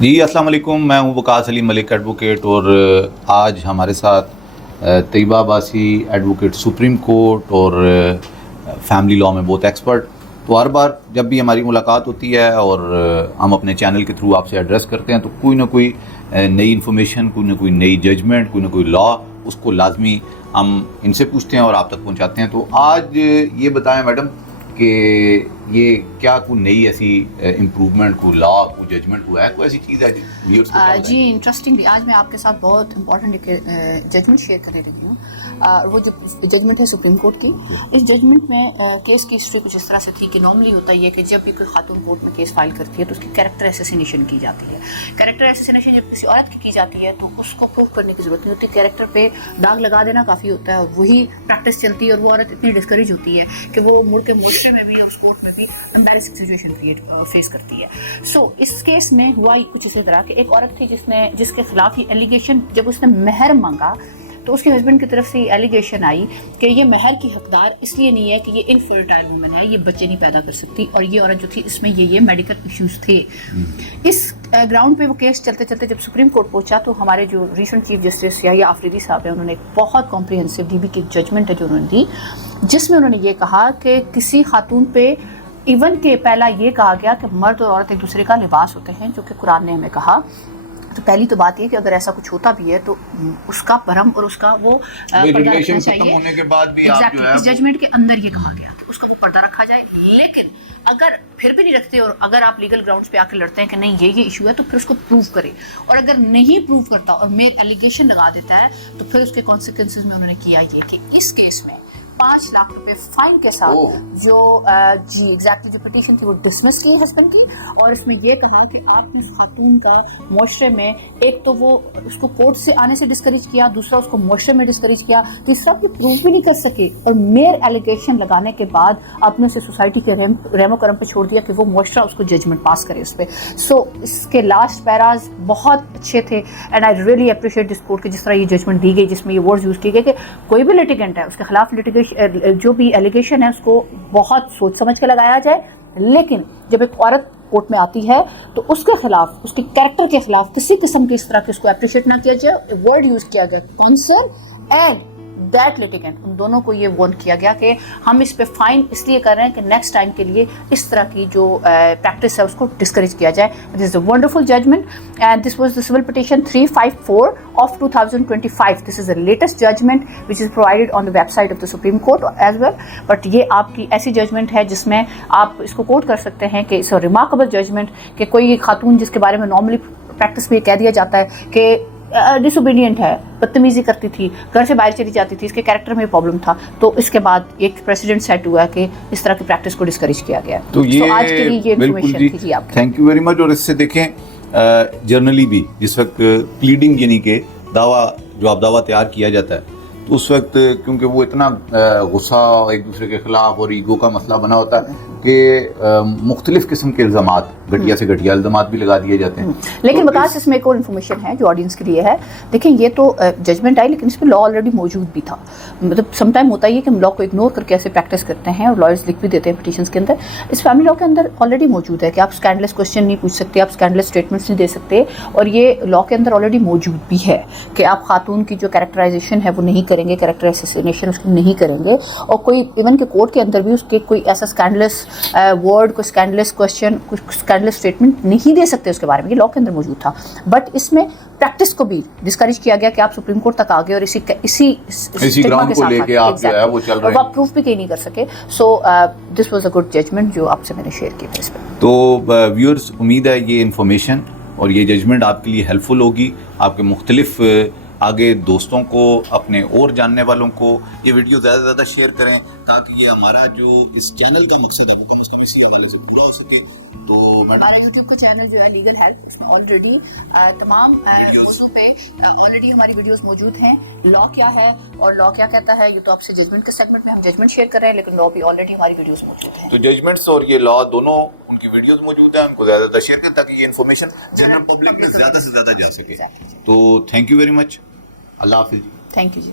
جی السلام علیکم، میں ہوں وقاص علی ملک ایڈوکیٹ، اور آج ہمارے ساتھ طیبہ عباسی ایڈوکیٹ سپریم کورٹ اور فیملی لاء میں بہت ایکسپرٹ. تو ہر بار جب بھی ہماری ملاقات ہوتی ہے اور ہم اپنے چینل کے تھرو آپ سے ایڈریس کرتے ہیں تو کوئی نہ کوئی نئی انفارمیشن، کوئی نہ کوئی نئی ججمنٹ، کوئی نہ کوئی لاء، اس کو لازمی ہم ان سے پوچھتے ہیں اور آپ تک پہنچاتے ہیں. تو آج یہ بتائیں میڈم کہ یہ کیا کوئی نئی ایسی امپروومنٹ، کوئی لاء، کوئی ججمنٹ ہوا ہے، کوئی ایسی چیز ہے جی انٹرسٹنگلی آج میں آپ کے ساتھ بہت امپورٹنٹ ججمنٹ شیئر کرنے لگی ہوں. وہ جو ججمنٹ ہے سپریم کورٹ کی، اس ججمنٹ میں کیس کی ہسٹری کچھ اس طرح سے تھی کہ نارملی ہوتا یہ کہ جب بھی کوئی خاتون کورٹ میں کیس فائل کرتی ہے تو اس کی کیریکٹر اسیسینیشن کی جاتی ہے. کیریکٹر اسیسینیشن جب کسی عورت کی جاتی ہے تو اس کو پروف کرنے کی ضرورت نہیں ہوتی، کیریکٹر پہ داغ لگا دینا کافی ہوتا ہے اور وہی پریکٹس چلتی ہے، اور وہ عورت اتنی ڈسکریج ہوتی ہے کہ وہ مڑ کے معاشرے میں بھی اس کورٹ میں بھی امبیرسنگ سچویشن فیس کرتی ہے. سو اس کیس میں ہوا کچھ اسی طرح کہ ایک عورت تھی جس کے خلاف یہ ایلیگیشن، جب اس نے مہر مانگا تو اس کے ہسبینڈ کی طرف سے یہ ایلیگیشن آئی کہ یہ مہر کی حقدار اس لیے نہیں ہے کہ یہ انفرٹائل وومن ہے، یہ بچے نہیں پیدا کر سکتی، اور یہ عورت جو تھی اس میں یہ میڈیکل ایشوز تھے. اس گراؤنڈ پہ وہ کیس چلتے چلتے جب سپریم کورٹ پہنچا تو ہمارے جو ریسنٹ چیف جسٹس یحییٰ آفریدی صاحب ہیں، انہوں نے ایک بہت کمپریہنسو ڈی بی کی ججمنٹ ہے جو انہوں نے دی، جس میں انہوں نے یہ کہا کہ کسی خاتون پہ ایون کہ پہلا یہ کہا گیا کہ مرد اور عورت ایک دوسرے کا لباس ہوتے ہیں، جو کہ قرآن نے ہمیں کہا. تو پہلی تو بات یہ کہ اگر ایسا کچھ ہوتا بھی ہے تو اس کا برہم اور اس کا وہ پردہ رکھنا چاہیے. اس ججمنٹ کے اندر یہ کہا گیا کہ اس کا وہ پردہ رکھا جائے. لیکن اگر پھر بھی نہیں رکھتے اور اگر آپ لیگل گراؤنڈز پہ آ کے لڑتے ہیں کہ نہیں یہ ایشو ہے تو پھر اس کو پروو کرے، اور اگر نہیں پروو کرتا اور میک ایلیگیشن لگا دیتا ہے تو پھر اس کے کانسیکوینسز میں انہوں نے کیا یہ کہ اس کیس میں 5 لاکھ روپے فائن کے ساتھ جو جی ایگزیکٹلی جو پٹیشن تھی وہ ڈسمس کی ہسبینڈ کی، اور اس میں یہ کہا کہ آپ نے خاتون کا معاشرے میں ایک تو وہ اس کو کورٹ سے آنے سے ڈسکریج کیا، دوسرا اس کو معاشرے میں ڈسکریج کیا، تیسرا بھی پروف بھی نہیں کر سکے، اور میئر ایلیگیشن لگانے کے بعد آپ نے اسے سوسائٹی کے رحم و کرم پہ چھوڑ دیا کہ وہ معاشرہ اس کو ججمنٹ پاس کرے اس پہ. سو اس کے لاسٹ پیراز بہت اچھے تھے، and I really appreciate this court کہ جس طرح یہ ججمنٹ دی گئی، جس میں یہ ورڈز یوز کیے گئے کہ کوئی بھی لیٹیگنٹ ہے اس کے خلاف جو بھی ایلیگیشن ہے اس کو بہت سوچ سمجھ کے لگایا جائے. لیکن جب ایک عورت کورٹ میں آتی ہے تو اس کے خلاف، اس کے کیریکٹر کے خلاف کسی قسم کی اس طرح کی اس کو اپریشیٹ نہ کیا جائے. ورڈ یوز کیا گیا کنسرن اینڈ دیٹ لیٹیگنٹ، ان دونوں کو یہ وارن کیا گیا کہ ہم اس پہ فائن اس لیے کر رہے ہیں کہ نیکسٹ ٹائم کے لیے اس طرح کی جو پریکٹس ہے اس کو ڈسکریج کیا جائے. This is a wonderful judgment and this was the civil petition 354 of 2025. This is the latest judgment which is provided on the website of the Supreme Court as well. But یہ آپ کی ایسی judgment ہے جس میں آپ اس کو کوٹ کر سکتے ہیں کہ it's a remarkable judgment کہ کوئی خاتون جس کے بارے میں نارملی پریکٹس میں یہ کہہ دیا جاتا ہے کہ ڈس اوبیڈینٹ ہے، بدتمیزی کرتی تھی، گھر سے باہر چلی جاتی تھی، اس کے کیریکٹر میں پرابلم تھا، تو اس کے بعد ایک پریسیڈنٹ سیٹ ہوا کہ اس طرح کی پریکٹس کو ڈسکریج کیا گیا. تو یہ آج کے لیے یہ انفارمیشن تھی جی آپ. Thank you very much. اور اس سے دیکھیں جرنلی بھی جس وقت پلیڈنگ یعنی کہ دعویٰ جو آپ دعویٰ تیار کیا جاتا ہے تو اس وقت کیونکہ وہ اتنا غصہ ایک دوسرے کے خلاف اور ایگو کا مسئلہ بنا ہوتا ہے کہ مختلف قسم کے الزامات، گھٹیا سے گھٹیا الزامات بھی لگا دیے جاتے ہیں. لیکن بکاس اس میں ایک اور انفارمیشن ہے جو آڈینس کے لیے ہے. دیکھیں یہ تو ججمنٹ آئی لیکن اس میں لا آلریڈی موجود بھی تھا. مطلب سم ٹائم ہوتا ہے کہ ہم لا کو اگنور کر کے ایسے پریکٹس کرتے ہیں اور لائرز لکھ بھی دیتے ہیں پٹیشنس کے اندر. اس فیملی لا کے اندر آلریڈی موجود ہے کہ آپ اسکینڈلس کوشچن نہیں پوچھ سکتے، آپ اسکینڈلس اسٹیٹمنٹس نہیں دے سکتے، اور یہ لا کے اندر آلریڈی موجود بھی ہے کہ آپ خاتون کی جو کیریکٹرائزیشن ہے وہ نہیں کریں گے، کیریکٹر اسیسینیشن اس کی نہیں کریں گے، اور کوئی ایون کہ کورٹ کے اندر بھی اس کے کوئی ایسا اسکینڈلس ورڈ، کوئی اسکینڈلس کوشچن، کوئی اسکینڈلس اسٹیٹمنٹ نہیں دے سکتے اس کے بارے میں. یہ لا کے اندر موجود تھا، بٹ اس میں پریکٹس کو بھی ڈسکریج کیا گیا کہ آپ سپریم کورٹ تک آ گئے اور اسی گراؤنڈ کو لے کے آپ جو ہے وہ چل رہے ہیں، آپ پروف بھی کہیں نہیں کر سکے. So this was a good judgment جو آپ سے میں نے شیئر کیا اس پہ. تو ویورز، امید ہے یہ انفارمیشن اور یہ ججمنٹ آپ کے لیے ہیلپ فل ہوگی. آپ کے مختلف آگے دوستوں کو، اپنے اور جاننے والوں کو یہ ویڈیو زیادہ سے زیادہ شیئر کریں تاکہ یہ ہمارا جو اس چینل کا مقصد ہے وہ کم از کم اسی حوالے سے پورا ہو سکے. تو یوٹیوب کا چینل جو ہے لیگل ہیلپ، اس میں آلریڈی تمام موضوع پہ آلریڈی ہماری ویڈیوز موجود ہیں. لا کیا ہے اور لا کیا کہتا ہے، یہ تو آپ سے ججمنٹ کے سیگمنٹ میں ہم ججمنٹ شیئر کر رہے ہیں، لیکن لا بھی آلریڈی ہماری ویڈیوز موجود ہیں. تو ججمنٹس اور یہ لا دونوں ان کی ویڈیوز موجود ہیں، ان کو زیادہ زیادہ شیئر کریں تاکہ یہ انفارمیشن جنرل پبلک میں زیادہ سے زیادہ جا سکے. تو تھینک یو ویری مچ. اللہ حافظ جی. Thank you G.